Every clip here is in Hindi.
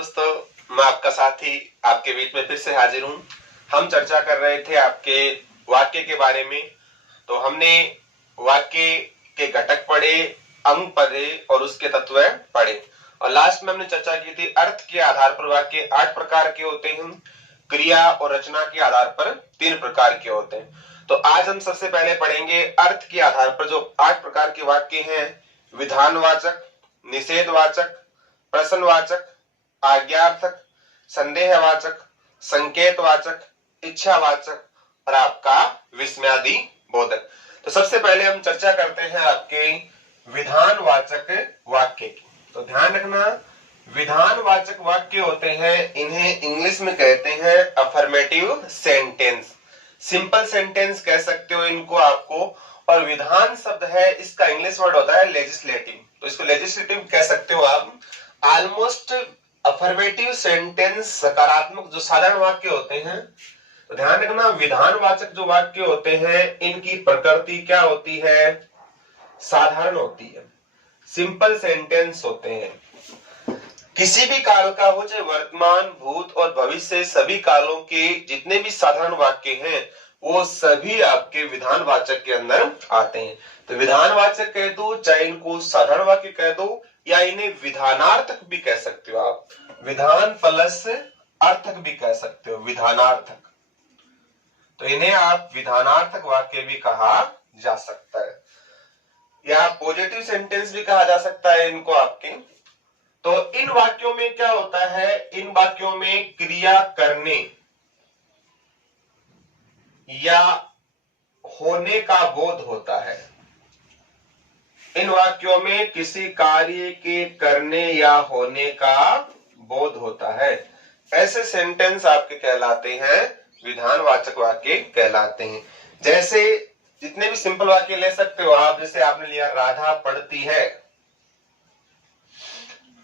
दोस्तों, मैं आपका साथी आपके बीच में फिर से हाजिर हूँ। हम चर्चा कर रहे थे आपके वाक्य के बारे में। तो हमने वाक्य के घटक पढ़े, अंग पढ़े और उसके तत्व पढ़े। और लास्ट में हमने चर्चा की थी अर्थ के आधार पर वाक्य 8 प्रकार के होते हैं, क्रिया और रचना के आधार पर 3 प्रकार के होते हैं। तो आज हम सबसे पहले पढ़ेंगे अर्थ के आधार पर जो 8 प्रकार के वाक्य हैं। विधानवाचक, निषेधवाचक, प्रश्नवाचक, आज्ञार्थक, संदेहवाचक, संकेतवाचक, इच्छावाचक और आपका विस्मयादि बोधक। तो सबसे पहले हम चर्चा करते हैं आपके विधानवाचक वाक्य की। तो ध्यान रखना, विधानवाचक वाक्य होते हैं, इन्हें इंग्लिश में कहते हैं अफर्मेटिव सेंटेंस। सिंपल सेंटेंस कह सकते हो इनको आपको। और विधान शब्द है, इसका इंग्लिश वर्ड होता है लेजिस्लेटिव। तो इसको लेजिस्लेटिव कह सकते हो आप। ऑलमोस्ट अफर्मेटिव सेंटेंस सकारात्मक जो साधारण वाक्य होते हैं। तो ध्यान रखना, विधानवाचक जो वाक्य होते हैं इनकी प्रकृति क्या होती है? साधारण होती है, सिंपल सेंटेंस होते हैं। किसी भी काल का हो, चाहे वर्तमान, भूत और भविष्य, सभी कालों के जितने भी साधारण वाक्य हैं वो सभी आपके विधानवाचक के अंदर आते हैं। तो विधानवाचक कह दो, चाहे इनको साधारण वाक्य कह दो, या इन्हें विधानार्थक भी कह सकते हो आप। विधान प्लस अर्थक भी कह सकते हो, विधानार्थक। तो इन्हें आप विधानार्थक वाक्य भी कहा जा सकता है, या पॉजिटिव सेंटेंस भी कहा जा सकता है इनको आपके। तो इन वाक्यों में क्या होता है? इन वाक्यों में क्रिया करने या होने का बोध होता है। इन वाक्यों में किसी कार्य के करने या होने का बोध होता है। ऐसे सेंटेंस आपके कहलाते हैं विधानवाचक वाक्य कहलाते हैं। जैसे जितने भी सिंपल वाक्य ले सकते हो आप, जैसे आपने लिया राधा पढ़ती है,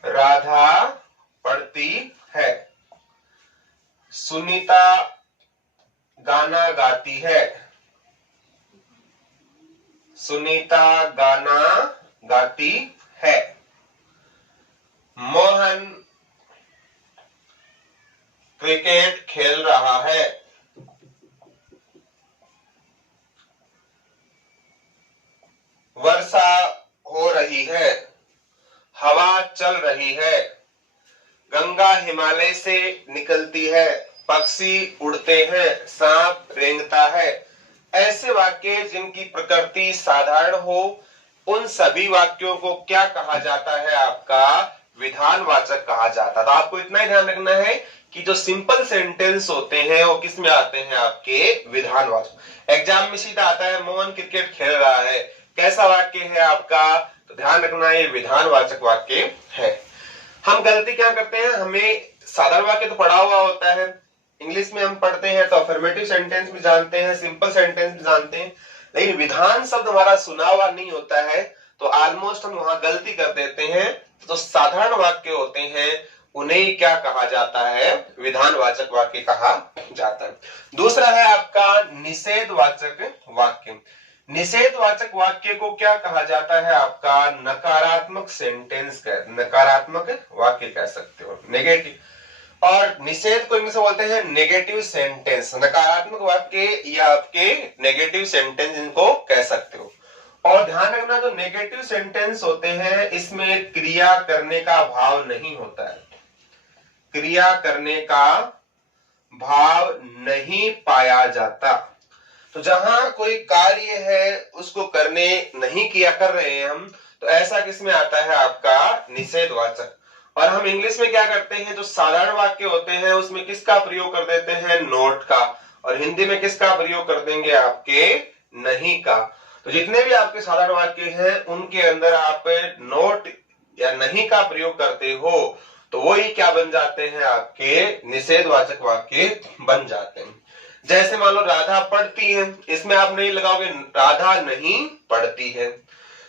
राधा पढ़ती है। सुनीता गाना गाती है, सुनीता गाना गाती है। मोहन क्रिकेट खेल रहा है। वर्षा हो रही है, हवा चल रही है। गंगा हिमालय से निकलती है, पक्षी उड़ते हैं, सांप रेंगता है। ऐसे वाक्य जिनकी प्रकृति साधारण हो, उन सभी वाक्यों को क्या कहा जाता है? आपका विधानवाचक कहा जाता है। तो आपको इतना ही ध्यान रखना है कि जो सिंपल सेंटेंस होते हैं वो किस में आते हैं? आपके विधानवाचक। एग्जाम में सीधा आता है मोहन क्रिकेट खेल रहा है, कैसा वाक्य है आपका? तो ध्यान रखना, ये विधानवाचक वाक्य है। हम गलती क्या करते हैं, हमें साधारण वाक्य तो पढ़ा हुआ होता है, इंग्लिश में हम पढ़ते हैं तो अफर्मेटिव सेंटेंस भी जानते हैं, सिंपल सेंटेंस भी जानते हैं, लेकिन विधान शब्द हमारा सुना हुआ नहीं होता है। तो ऑलमोस्ट हम वहां गलती कर देते हैं। तो साधारण वाक्य होते हैं उन्हें क्या कहा जाता है? विधानवाचक वाक्य कहा जाता है। दूसरा है आपका निषेधवाचक वाक्य। निषेधवाचक वाक्य को क्या कहा जाता है? आपका नकारात्मक सेंटेंस नकारात्मक वाक्य कह सकते हो, नेगेटिव। और निषेध को इंग्लिश में बोलते हैं नेगेटिव सेंटेंस। नकारात्मक वाक्य या आपके नेगेटिव सेंटेंस इनको कह सकते हो। और ध्यान रखना, जो नेगेटिव सेंटेंस होते हैं इसमें क्रिया करने का भाव नहीं होता है, क्रिया करने का भाव नहीं पाया जाता। तो जहां कोई कार्य है उसको करने नहीं किया कर रहे हैं हम, तो ऐसा किसमें आता है? आपका निषेधवाचक। और हम इंग्लिश में क्या करते हैं, जो साधारण वाक्य होते हैं उसमें किसका प्रयोग कर देते हैं? नोट का। और हिंदी में किसका प्रयोग कर देंगे? आपके नहीं का। तो जितने भी आपके साधारण वाक्य हैं उनके अंदर आप नोट या नहीं का प्रयोग करते हो तो वही क्या बन जाते हैं? आपके निषेधवाचक वाक्य बन जाते हैं। जैसे मान लो राधा पढ़ती है, इसमें आप नहीं लगाओगे राधा नहीं पढ़ती है।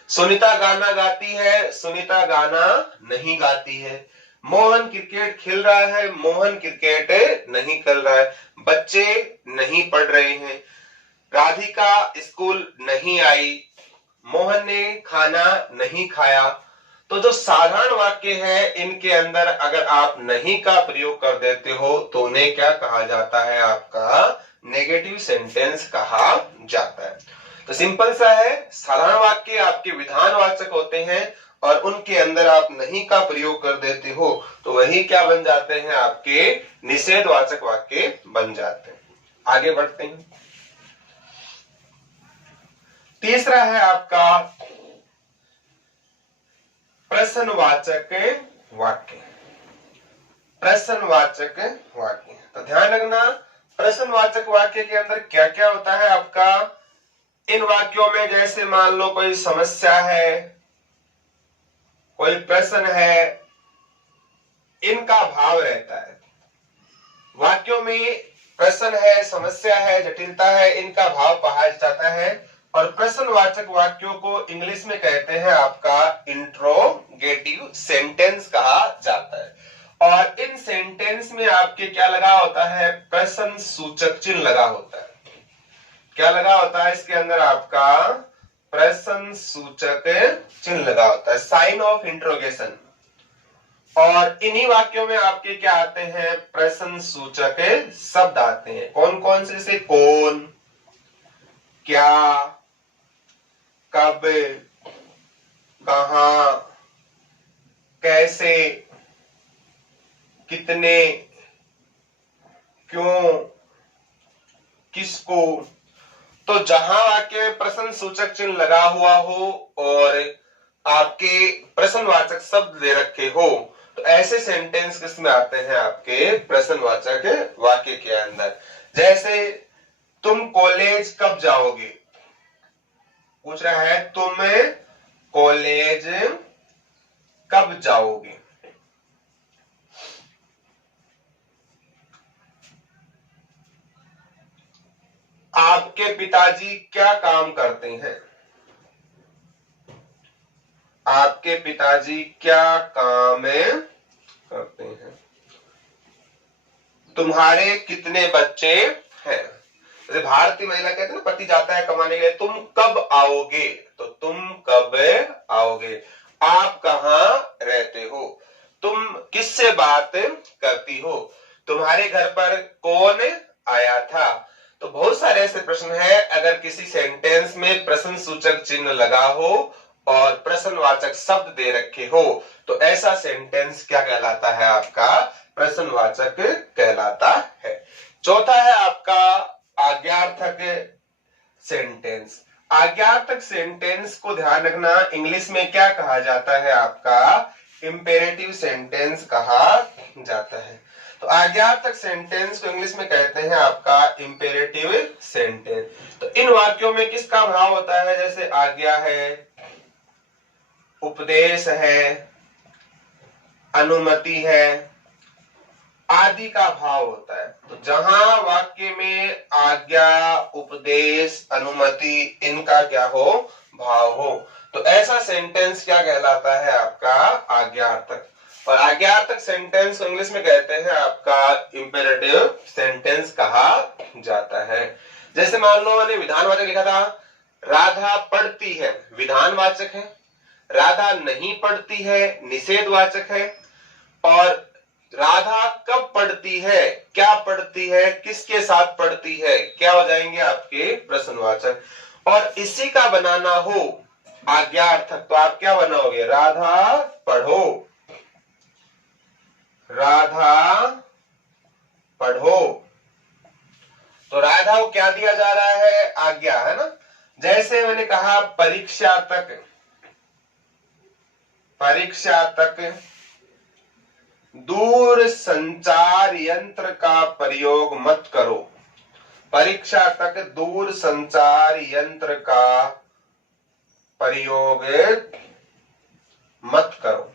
सुनीता गाना गाती है, सुनीता गाना नहीं गाती है। मोहन क्रिकेट खेल रहा है, मोहन क्रिकेट नहीं खेल रहा है। बच्चे नहीं पढ़ रहे हैं। राधिका स्कूल नहीं आई। मोहन ने खाना नहीं खाया। तो जो साधारण वाक्य है इनके अंदर अगर आप नहीं का प्रयोग कर देते हो तो उन्हें क्या कहा जाता है, आपका नेगेटिव सेंटेंस कहा जाता है। तो सिंपल सा है, साधारण वाक्य आपके विधानवाचक होते हैं और उनके अंदर आप नहीं का प्रयोग कर देते हो तो वही क्या बन जाते हैं, आपके निषेधवाचक वाक्य बन जाते हैं। आगे बढ़ते हैं। तीसरा है आपका प्रश्नवाचक वाक्य। प्रश्नवाचक वाक्य, तो ध्यान रखना प्रश्नवाचक वाक्य के अंदर क्या क्या होता है आपका। इन वाक्यों में जैसे मान लो कोई समस्या है, कोई प्रश्न है, इनका भाव रहता है। वाक्यों में प्रश्न है, समस्या है, जटिलता है, इनका भाव पाया जाता है। और प्रश्नवाचक वाक्यों को इंग्लिश में कहते हैं आपका इंट्रोगेटिव सेंटेंस कहा जाता है। और इन सेंटेंस में आपके क्या लगा होता है, प्रश्न सूचक चिन्ह लगा होता है। क्या लगा होता है इसके अंदर, आपका प्रश्न सूचक चिन्ह लगा होता है, साइन ऑफ इंट्रोगेशन। और इन्हीं वाक्यों में आपके क्या आते हैं, प्रश्न सूचक शब्द आते हैं। कौन कौन से कौन, क्या, कब, कहां, कैसे, कितने, क्यों, किसको। तो जहां वाक्य में प्रश्न सूचक चिन्ह लगा हुआ हो और आपके प्रश्नवाचक शब्द दे रखे हो तो ऐसे सेंटेंस किसमें आते हैं, आपके प्रश्नवाचक वाक्य के अंदर। जैसे तुम कॉलेज कब जाओगे, पूछ रहा है तुम कॉलेज कब जाओगे। आपके पिताजी क्या काम करते हैं, आपके पिताजी क्या काम करते हैं। तुम्हारे कितने बच्चे हैं। जैसे भारतीय महिला कहते हैं ना, पति जाता है कमाने के लिए, तुम कब आओगे, तो तुम कब आओगे। आप कहाँ रहते हो, तुम किससे बात करती हो, तुम्हारे घर पर कौन आया था। तो बहुत सारे ऐसे प्रश्न है, अगर किसी सेंटेंस में प्रश्न सूचक चिन्ह लगा हो और प्रश्नवाचक शब्द दे रखे हो तो ऐसा सेंटेंस क्या कहलाता है, आपका प्रश्नवाचक कहलाता है। चौथा है आपका आज्ञार्थक सेंटेंस। आज्ञार्थक सेंटेंस को ध्यान रखना, इंग्लिश में क्या कहा जाता है, आपका इंपेरेटिव सेंटेंस कहा जाता है। तो आज्ञार्थक सेंटेंस को इंग्लिश में कहते हैं आपका इंपेरेटिव सेंटेंस। तो इन वाक्यों में किसका भाव होता है, जैसे आज्ञा है, उपदेश है, अनुमति है आदि का भाव होता है। तो जहां वाक्य में आज्ञा, उपदेश, अनुमति इनका क्या हो, भाव हो, तो ऐसा सेंटेंस क्या कहलाता है, आपका आज्ञार्थक। और आज्ञार्थक सेंटेंस इंग्लिश में कहते हैं आपका इंपेरेटिव सेंटेंस कहा जाता है। जैसे मान लो मैंने विधानवाचक लिखा था, राधा पढ़ती है, विधानवाचक है। राधा नहीं पढ़ती है, निषेधवाचक है। और राधा कब पढ़ती है, क्या पढ़ती है, किसके साथ पढ़ती है, क्या हो जाएंगे आपके प्रश्नवाचक। और इसी का बनाना हो आज्ञार्थक तो आप क्या बनाओगे, राधा पढ़ो, राधा पढ़ो। तो राधा को क्या दिया जा रहा है, आज्ञा है ना। जैसे मैंने कहा परीक्षा तक, परीक्षा तक दूर संचार यंत्र का प्रयोग मत करो, परीक्षा तक दूर संचार यंत्र का प्रयोग मत करो।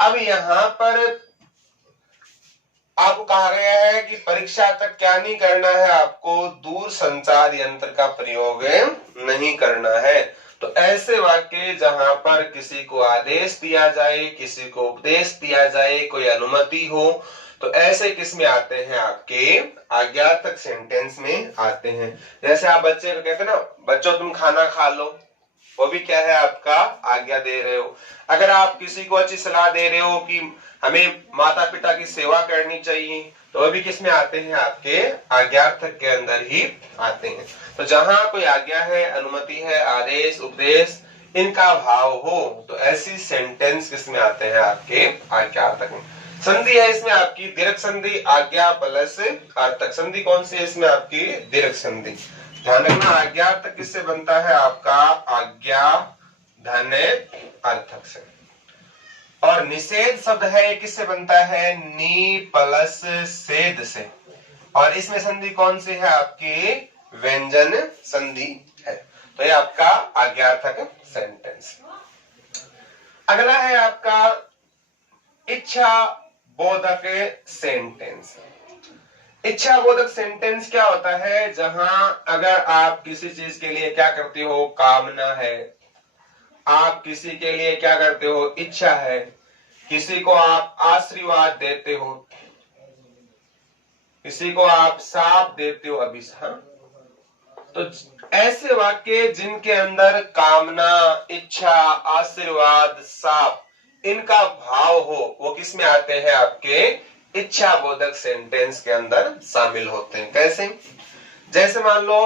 अब यहां पर आपको कहा गया है कि परीक्षा तक क्या नहीं करना है, आपको दूर संचार यंत्र का प्रयोग नहीं करना है। तो ऐसे वाक्य जहां पर किसी को आदेश दिया जाए, किसी को उपदेश दिया जाए, कोई अनुमति हो, तो ऐसे किस में आते हैं, आपके आज्ञार्थक सेंटेंस में आते हैं। जैसे आप बच्चे को कहते हैं ना, बच्चों तुम खाना खा लो, वो भी क्या है आपका आज्ञा दे रहे हो। अगर आप किसी को अच्छी सलाह दे रहे हो कि हमें माता पिता की सेवा करनी चाहिए, तो वो भी किस में आते हैं, आपके आज्ञार्थक के अंदर ही आते हैं। तो जहां कोई आज्ञा है, अनुमति है, आदेश, उपदेश, इनका भाव हो तो ऐसी सेंटेंस किस में आते हैं, आपके आज्ञार्थक में। संधि है इसमें आपकी दीर्घ संधि, आज्ञा प्लस अर्थक। संधि कौन सी है इसमें, आपकी दीर्घ संधि। ध्यान रखना, आज्ञार्थक किससे बनता है, आपका आज्ञा धन अर्थक से। और निषेध शब्द है ये किससे बनता है, नी प्लस सेध से। और इसमें संधि कौन सी है, आपकी व्यंजन संधि है। तो ये आपका आज्ञार्थक सेंटेंस। अगला है आपका इच्छा बोधक सेंटेंस। इच्छा बोधक सेंटेंस क्या होता है, जहां अगर आप किसी चीज के लिए क्या करते हो, कामना है, आप किसी के लिए क्या करते हो, इच्छा है, किसी को आप आशीर्वाद देते हो, किसी को आप साप देते हो, अभिशाप, तो ऐसे वाक्य जिनके अंदर कामना, इच्छा, आशीर्वाद, साप, इनका भाव हो, वो किस में आते हैं, आपके इच्छा बोधक सेंटेंस के अंदर शामिल होते हैं। कैसे, जैसे मान लो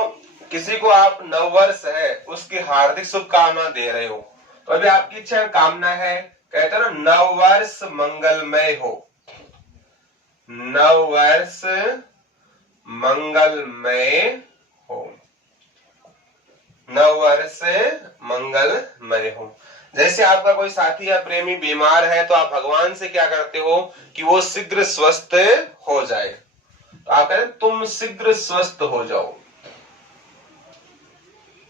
किसी को आप नववर्ष है उसकी हार्दिक शुभकामना दे रहे हो, तो अभी आपकी इच्छा कामना है, कहते हैं ना नववर्ष मंगलमय हो, नववर्ष मंगलमय हो, नववर्ष मंगलमय हो। जैसे आपका कोई साथी या प्रेमी बीमार है तो आप भगवान से क्या करते हो कि वो शीघ्र स्वस्थ हो जाए, तो आप कहते हैं तुम शीघ्र स्वस्थ हो जाओ,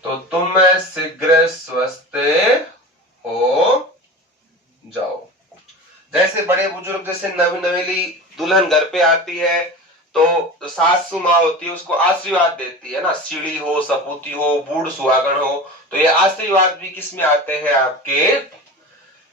तो तुम शीघ्र स्वस्थ हो जाओ। जैसे बड़े बुजुर्ग, जैसे नवेली दुल्हन घर पे आती है तो सासू माँ होती है उसको आशीर्वाद देती है ना, सीढ़ी हो, सपूती हो, बूढ़ सुहागन हो, तो ये आशीर्वाद भी किस में आते हैं, आपके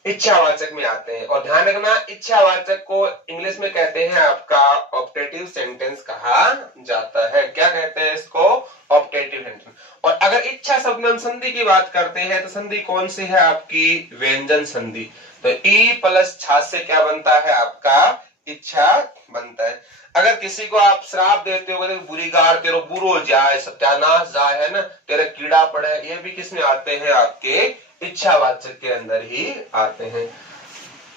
इच्छावाचक में आते हैं। और ध्यान रखना, इच्छावाचक को इंग्लिश में कहते हैं आपका ऑप्टेटिव सेंटेंस कहा जाता है। क्या कहते हैं इसको, ऑप्टेटिव सेंटेंस। और अगर इच्छा शब्द में हम संधि की बात करते हैं तो संधि कौन सी है, आपकी व्यंजन संधि। तो ई प्लस छा से क्या बनता है, आपका इच्छा बनता है। अगर किसी को आप श्राप देते हो, बुरी गार तेरो बुरो जाए, सत्यानाश जाए, है ना, तेरे कीड़ा पड़े, ये भी किसमें आते हैं, आपके इच्छावाचक के अंदर ही आते हैं।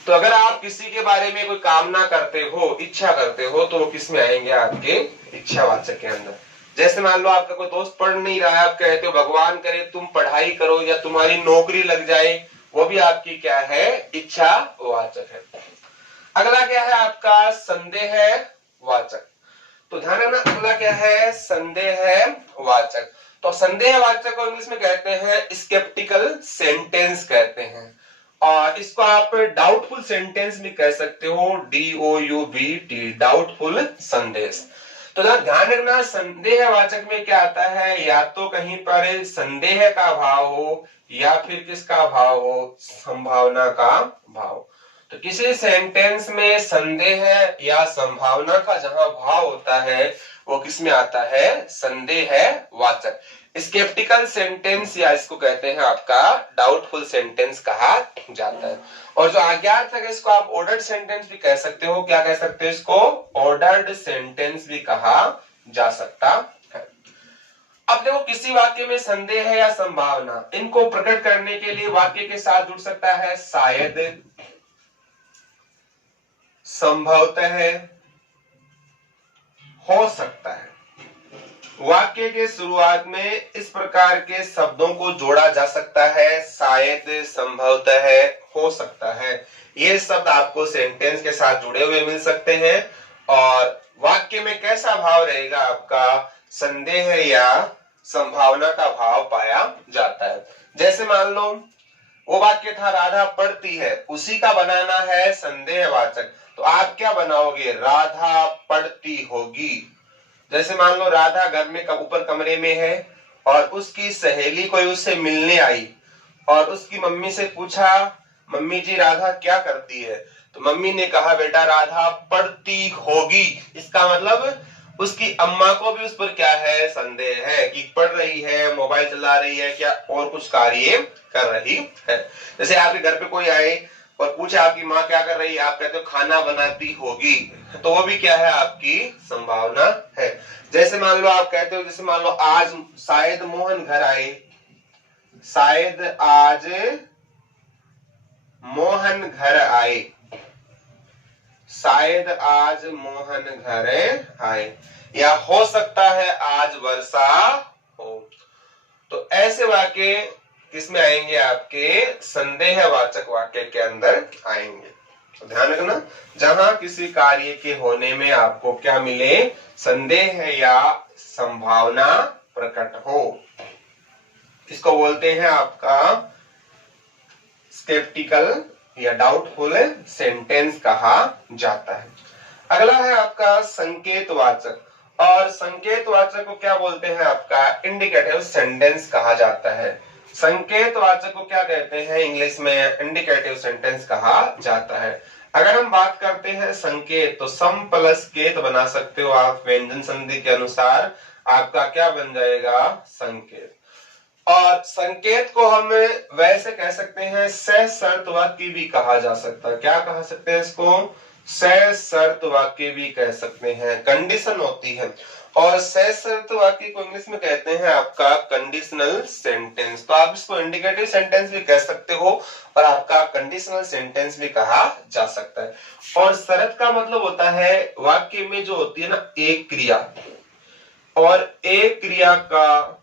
तो अगर आप किसी के बारे में कोई कामना करते हो, इच्छा करते हो, तो वो किस में आएंगे, आपके इच्छावाचक के अंदर। जैसे मान लो आपका कोई दोस्त पढ़ नहीं रहा है, आप कहते हो भगवान करे तुम पढ़ाई करो या तुम्हारी नौकरी लग जाए, वो भी आपकी क्या है, इच्छावाचक है। अगला क्या है आपका संदेह वाचक। तो ध्यान रखना, अगला क्या है, संदेह वाचक। तो संदेह वाचक को इंग्लिश में कहते हैं स्केप्टिकल सेंटेंस कहते हैं, और इसको आप डाउटफुल सेंटेंस भी कह सकते हो, DOUBT, डाउटफुल संदेश। तो ध्यान रखना, संदेह वाचक में क्या आता है, या तो कहीं पर संदेह का भाव हो या फिर किसका भाव हो, संभावना का भाव। तो किसी सेंटेंस में संदेह या संभावना का जहां भाव होता है वो किस में आता है, संदेह वाचक। स्केप्टिकल सेंटेंस या इसको कहते हैं आपका डाउटफुल सेंटेंस कहा जाता है। और जो आज्ञार्थक है इसको आप ऑर्डर्ड सेंटेंस भी कह सकते हो। क्या कह सकते हो इसको, ऑर्डर्ड सेंटेंस भी कहा जा सकता है। अब देखो, किसी वाक्य में संदेह है या संभावना, इनको प्रकट करने के लिए वाक्य के साथ जुड़ सकता है शायद, संभवतः, हो सकता है। वाक्य के शुरुआत में इस प्रकार के शब्दों को जोड़ा जा सकता है, शायद, संभवतः, हो सकता है। ये शब्द आपको सेंटेंस के साथ जुड़े हुए मिल सकते हैं। और वाक्य में कैसा भाव रहेगा आपका, संदेह या संभावना का भाव पाया जाता है। जैसे मान लो वो वाक्य था राधा पढ़ती है, उसी का बनाना है संदेहवाचक, तो आप क्या बनाओगे, राधा पढ़ती होगी। जैसे मान लो राधा घर में ऊपर कमरे में है और उसकी सहेली कोई उससे मिलने आई और उसकी मम्मी से पूछा, मम्मी जी राधा क्या करती है, तो मम्मी ने कहा बेटा राधा पढ़ती होगी। इसका मतलब उसकी अम्मा को भी उस पर क्या है, संदेह है कि पढ़ रही है, मोबाइल चला रही है, क्या और कुछ कार्य कर रही है। जैसे आपके घर पे कोई आए और पूछे आपकी माँ क्या कर रही है, आप कहते हो खाना बनाती होगी, तो वो भी क्या है, आपकी संभावना है। जैसे मान लो आप कहते हो, जैसे मान लो आज शायद मोहन घर आए, शायद आज मोहन घर आए, शायद आज मोहन घर आए, या हो सकता है आज वर्षा हो। तो ऐसे वाक्य किसमें आएंगे, आपके संदेहवाचक वाक्य के अंदर आएंगे। तो ध्यान रखना, जहां किसी कार्य के होने में आपको क्या मिले, संदेह है या संभावना प्रकट हो, इसको बोलते हैं आपका स्केप्टिकल या डाउटफुल सेंटेंस कहा जाता है। अगला है आपका संकेतवाचक, और संकेतवाचक को क्या बोलते हैं, आपका इंडिकेटिव सेंटेंस कहा जाता है। संकेतवाचक को क्या कहते हैं, इंग्लिश में इंडिकेटिव सेंटेंस कहा जाता है। अगर हम बात करते हैं संकेत, तो सम प्लस केत बना सकते हो आप, व्यंजन संधि के अनुसार आपका क्या बन जाएगा, संकेत। और संकेत को हम वैसे कह सकते हैं सशर्त वाक्य भी कहा जा सकता है। क्या कहा सकते हैं इसको, सशर्त वाक्य भी कह सकते हैं, कंडीशन होती है। और सशर्त वाक्य को इंग्लिश में कहते हैं आपका कंडीशनल सेंटेंस। तो आप इसको इंडिकेटिव सेंटेंस भी कह सकते हो और आपका कंडीशनल सेंटेंस भी कहा जा सकता है। और शर्त का मतलब होता है वाक्य में जो होती है ना एक क्रिया, और एक क्रिया का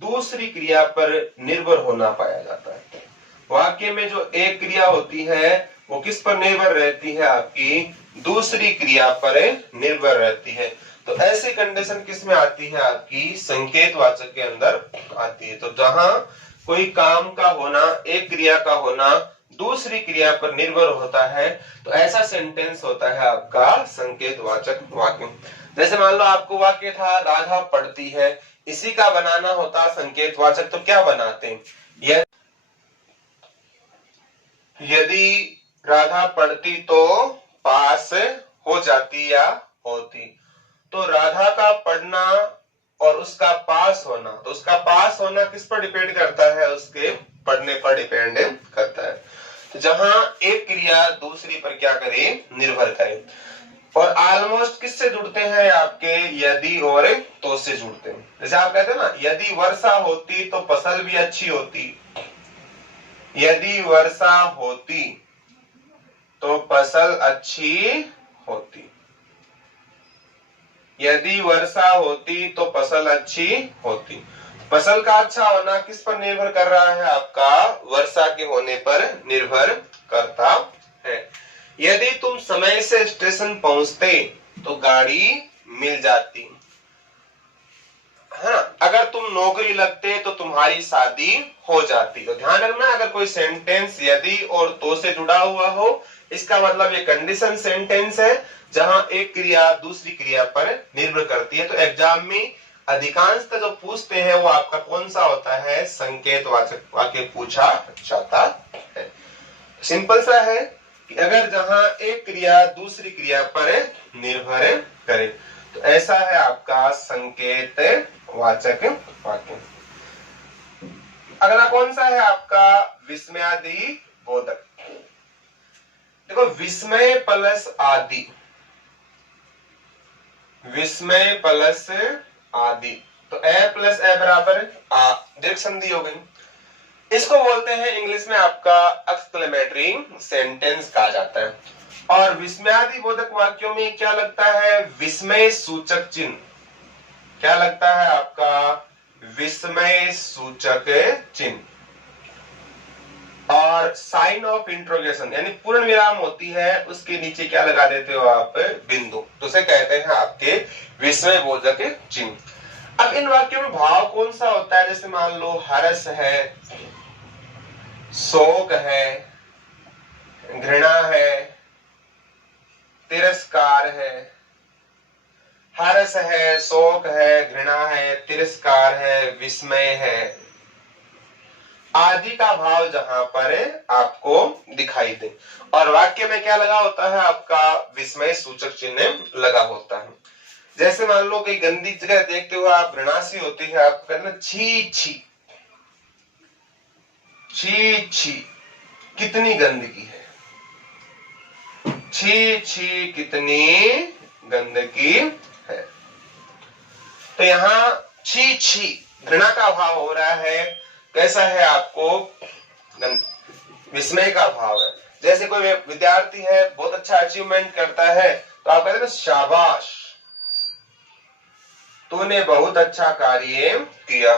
दूसरी क्रिया पर निर्भर होना पाया जाता है। वाक्य में जो एक क्रिया होती है वो किस पर निर्भर रहती है, आपकी दूसरी क्रिया पर निर्भर रहती है। तो ऐसी कंडीशन किस में आती है, आपकी संकेतवाचक के अंदर आती है। तो जहां कोई काम का होना, एक क्रिया का होना दूसरी क्रिया पर निर्भर होता है, तो ऐसा सेंटेंस होता है आपका संकेतवाचक वाक्य। जैसे मान लो आपको वाक्य था राधा पढ़ती है, इसी का बनाना होता संकेतवाचक, तो क्या बनाते हैं, यदि राधा पढ़ती तो पास हो जाती या होती। तो राधा का पढ़ना और उसका पास होना, तो उसका पास होना किस पर डिपेंड करता है, उसके पढ़ने पर डिपेंड करता है। तो जहां एक क्रिया दूसरी पर क्या करे, निर्भर करे। और ऑलमोस्ट किससे जुड़ते हैं, आपके यदि और तो से जुड़ते हैं। जैसे आप कहते हैं ना, यदि वर्षा होती तो फसल भी अच्छी होती, यदि वर्षा होती तो फसल अच्छी होती, यदि वर्षा होती तो फसल अच्छी होती। फसल का अच्छा होना किस पर निर्भर कर रहा है, आपका वर्षा के होने पर निर्भर करता है। यदि तुम समय से स्टेशन पहुंचते तो गाड़ी मिल जाती, हाँ, अगर तुम नौकरी लगते तो तुम्हारी शादी हो जाती। तो ध्यान रखना, अगर कोई सेंटेंस यदि और तो से जुड़ा हुआ हो, इसका मतलब ये कंडीशन सेंटेंस है जहां एक क्रिया दूसरी क्रिया पर निर्भर करती है। तो एग्जाम में अधिकांशतः जो पूछते हैं वो आपका कौन सा होता है, संकेतवाचक वाक्य पूछा जाता है। सिंपल सा है कि अगर जहां एक क्रिया दूसरी क्रिया पर निर्भर करे, तो ऐसा है आपका संकेत वाचक वाक्य। अगला कौन सा है आपका, विस्मयादि बोधक। देखो, विस्मय प्लस आदि, विस्मय प्लस आदि, तो ए प्लस ए बराबर आ, दीर्घ संधि हो गई। इसको बोलते हैं इंग्लिश में आपका एक्सक्लेमेटरी सेंटेंस कहा जाता है। और विस्मयादि बोधक वाक्यों में क्या लगता है, विस्मय सूचक चिन्ह। क्या लगता है आपका, विस्मय सूचक चिन्ह। और साइन ऑफ इंट्रोगेशन यानी पूर्ण विराम होती है, उसके नीचे क्या लगा देते हो आप, बिंदु, तो उसे कहते हैं आपके विस्मय बोधक चिन्ह। अब इन वाक्यों में भाव कौन सा होता है, जैसे मान लो हर्ष है, शोक है, घृणा है, तिरस्कार है। हर्ष है, शोक है, घृणा है, तिरस्कार है, विस्मय है, आदि का भाव जहां पर आपको दिखाई दे। और वाक्य में क्या लगा होता है, आपका विस्मय सूचक चिन्ह लगा होता है। जैसे मान लो कहीं गंदी जगह देखते हो आप, घृणा सी होती है, आप कहते हैं ना छी छी, छी छी कितनी गंदगी है, छी छी कितनी गंदगी है। तो यहाँ छी छी घृणा का भाव हो रहा है, कैसा है आपको, विस्मय का भाव है। जैसे कोई विद्यार्थी है, बहुत अच्छा अचीवमेंट करता है, तो आप कहते हैं शाबाश, तूने बहुत अच्छा कार्य किया।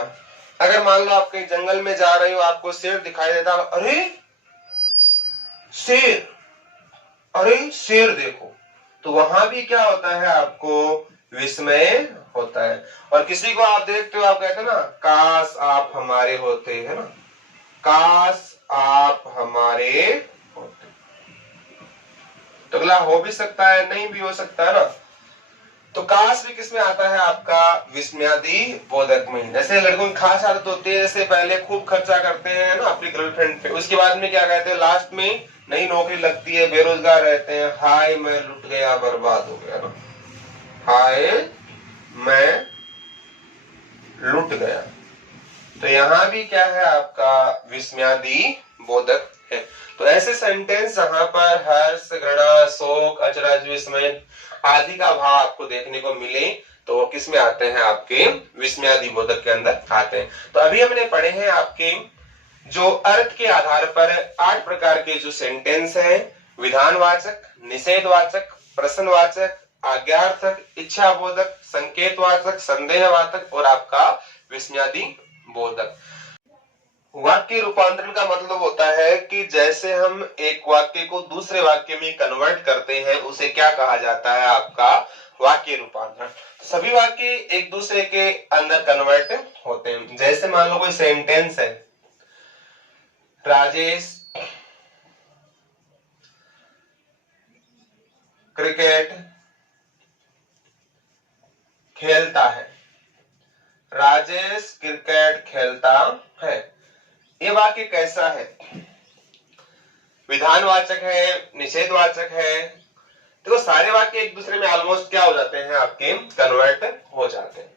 अगर मान लो आप कहीं जंगल में जा रहे हो, आपको शेर दिखाई देता, अरे शेर, अरे शेर देखो, तो वहां भी क्या होता है, आपको विस्मय होता है। और किसी को आप देखते हो, आप कहते हैं ना काश आप हमारे होते, है ना, काश आप हमारे होते। तो अगला हो भी सकता है, नहीं भी हो सकता है ना। तो काश भी किसमें आता है, आपका विस्मयादि बोधक में। जैसे लड़कों की खास आदत होती है, जैसे पहले खूब खर्चा करते हैं ना अपनी गर्लफ्रेंड पे, उसके बाद में क्या कहते हैं, लास्ट में नई नौकरी लगती है, बेरोजगार रहते हैं, हाय मैं लुट गया, बर्बाद हो गया ना, हाय मैं लुट गया। तो यहां भी क्या है, आपका विस्मयादि बोधक है। तो ऐसे सेंटेंस जहां पर हर्ष, घृणा, शोक, अचरज, विस्मय आदि का भाव आपको देखने को मिले, तो वो किस में आते हैं, आपके विस्मयादि बोधक के अंदर आते हैं। तो अभी हमने पढ़े हैं आपके जो अर्थ के आधार पर 8 प्रकार के जो सेंटेंस है, विधानवाचक, निषेधवाचक, प्रश्नवाचक, आज्ञार्थक, इच्छाबोधक, संकेतवाचक, संदेहवाचक और आपका विस्मयादि बोधक। वाक्य रूपांतरण का मतलब होता है कि जैसे हम एक वाक्य को दूसरे वाक्य में कन्वर्ट करते हैं, उसे क्या कहा जाता है, आपका वाक्य रूपांतरण। सभी वाक्य एक दूसरे के अंदर कन्वर्ट होते हैं। जैसे मान लो कोई सेंटेंस है, राजेश क्रिकेट खेलता है, राजेश क्रिकेट खेलता है। ये वाक्य कैसा है, विधानवाचक है, निषेधवाचक है। देखो सारे वाक्य एक दूसरे में ऑलमोस्ट क्या हो जाते हैं, आपके कन्वर्ट हो जाते हैं।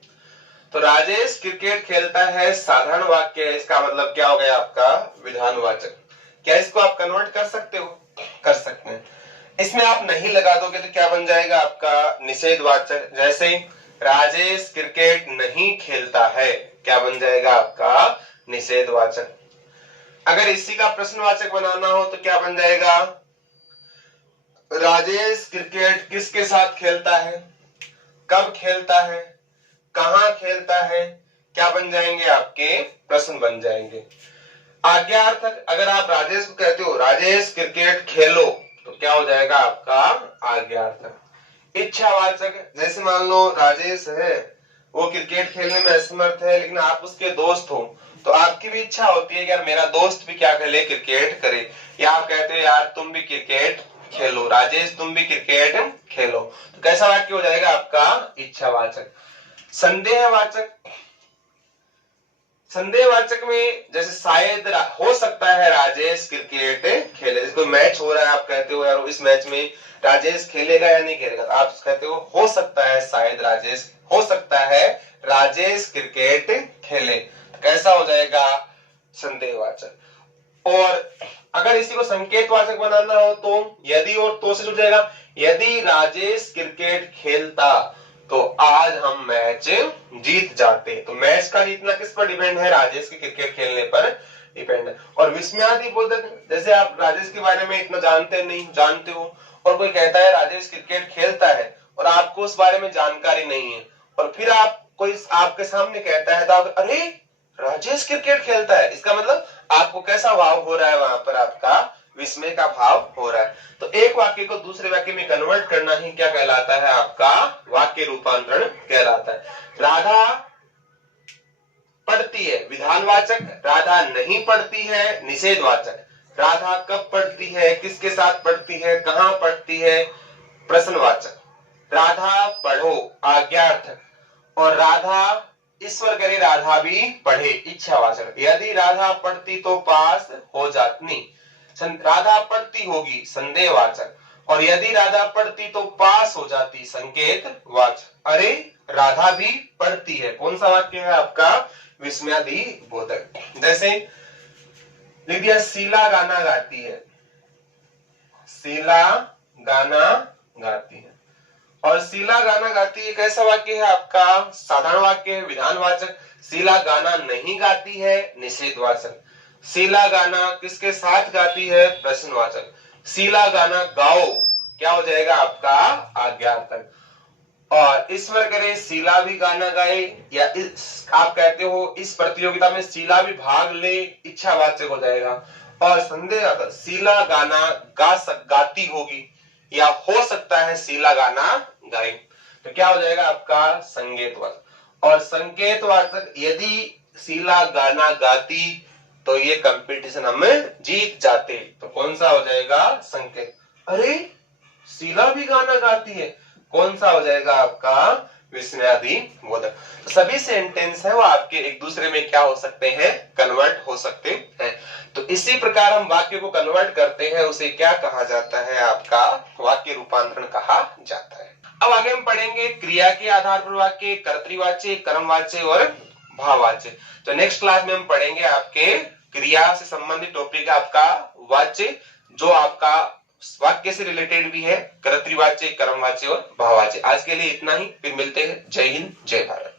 तो राजेश क्रिकेट खेलता है साधारण वाक्य है, इसका मतलब क्या हो गया, आपका विधानवाचक। क्या इसको आप कन्वर्ट कर सकते हो, कर सकते हैं। इसमें आप नहीं लगा दोगे तो क्या बन जाएगा, आपका निषेधवाचक। जैसे राजेश क्रिकेट नहीं खेलता है, क्या बन जाएगा, आपका निषेधवाचक। अगर इसी का प्रश्नवाचक बनाना हो तो क्या बन जाएगा, राजेश क्रिकेट किसके साथ खेलता है, कब खेलता है, कहां खेलता है, क्या बन जाएंगे, आपके प्रश्न बन जाएंगे। आज्ञार्थक, अगर आप राजेश को कहते हो राजेश क्रिकेट खेलो, तो क्या हो जाएगा, आपका आज्ञार्थक। इच्छावाचक, जैसे मान लो राजेश है, वो क्रिकेट खेलने में असमर्थ है, लेकिन आप उसके दोस्त हो, तो आपकी भी इच्छा होती है कि यार मेरा दोस्त भी क्या करे, क्रिकेट करे। या आप कहते हो यार तुम भी क्रिकेट खेलो, राजेश तुम भी क्रिकेट खेलो। तो कैसा वाक्य हो जाएगा, आपका इच्छावाचक। संदेहवाचक, संदेहवाचक में जैसे शायद हो सकता है राजेश क्रिकेट खेले, जैसे मैच हो रहा है, आप कहते हो यार इस मैच में राजेश खेलेगा या नहीं खेलेगा, तो आप कहते हो सकता है शायद राजेश, हो सकता है राजेश क्रिकेट खेले। तो कैसा हो जाएगा, संदेहवाचक। और अगर इसी को संकेतवाचक बनाना हो तो यदि और तो से जुड़ जाएगा। यदि राजेश क्रिकेट खेलता तो आज हम मैच जीत जाते। तो मैच का जीतना किस पर डिपेंड है, राजेश के क्रिकेट खेलने पर डिपेंड है। और विस्मयादि बोधक, जैसे आप राजेश के बारे में इतना जानते हो और कोई कहता है राजेश क्रिकेट खेलता है और आपको उस बारे में जानकारी नहीं है, और फिर आप कोई आपके सामने कहता है तो आप अरे राजेश क्रिकेट खेलता है, इसका मतलब आपको कैसा भाव हो रहा है, वहां पर आपका विस्मय का भाव हो रहा है। तो एक वाक्य को दूसरे वाक्य में कन्वर्ट करना ही क्या कहलाता है, आपका वाक्य रूपांतरण कहलाता है। राधा पढ़ती है, विधानवाचक। राधा नहीं पढ़ती है, निषेधवाचक। राधा कब पढ़ती है, किसके साथ पढ़ती है, कहां पढ़ती है, प्रश्नवाचक। राधा पढ़ो, आज्ञार्थक। और राधा ईश्वर करे राधा भी पढ़े, इच्छावाचक। यदि राधा पढ़ती तो पास हो जाती, राधा पढ़ती होगी, संदेहवाचक। और यदि राधा पढ़ती तो पास हो जाती, संकेत वाचक। अरे राधा भी पढ़ती है, कौन सा वाक्य है आपका, विस्मयादि बोधक। जैसे लिख दिया शीला गाना गाती है, शीला गाना गाती है। और शीला गाना गाती है कैसा वाक्य है आपका, साधारण वाक्य है, विधानवाचक। शीला गाना नहीं गाती है, निषेधवाचक। शीला गाना किसके साथ गाती है, प्रश्नवाचक। शीला गाना गाओ क्या हो जाएगा आपका, आज्ञार्थक। और ईश्वर करे शीला भी गाना गाए, या आप कहते हो इस प्रतियोगिता में शीला भी भाग ले, इच्छावाचक हो जाएगा। और संदेह आता शीला गाना गाती होगी, या हो सकता है शीला गाना गाए, तो क्या हो जाएगा आपका, संकेतवाचक। और संकेतवाचक यदि शीला गाना गाती तो ये कंपटीशन हम जीत जाते, तो कौन सा हो जाएगा, संकेत। अरे शीला भी गाना गाती है, कौन सा हो जाएगा आपका, विस्मयादि बोधक। तो सभी सेंटेंस है वो आपके एक दूसरे में क्या हो सकते हैं, कन्वर्ट हो सकते हैं। तो इसी प्रकार हम वाक्य को कन्वर्ट करते हैं, उसे क्या कहा जाता है, आपका वाक्य रूपांतरण कहा जाता है। अब आगे हम पढ़ेंगे क्रिया के आधार पर वाक्य, कर्तृवाच्य, कर्मवाच्य और भाववाच्य। तो नेक्स्ट क्लास में हम पढ़ेंगे आपके क्रिया से संबंधित टॉपिक है आपका वाच्य, जो आपका वाक्य से रिलेटेड भी है, कर्तृवाच्य, कर्मवाच्य और भाववाच्य। आज के लिए इतना ही, फिर मिलते हैं। जय हिंद, जय भारत।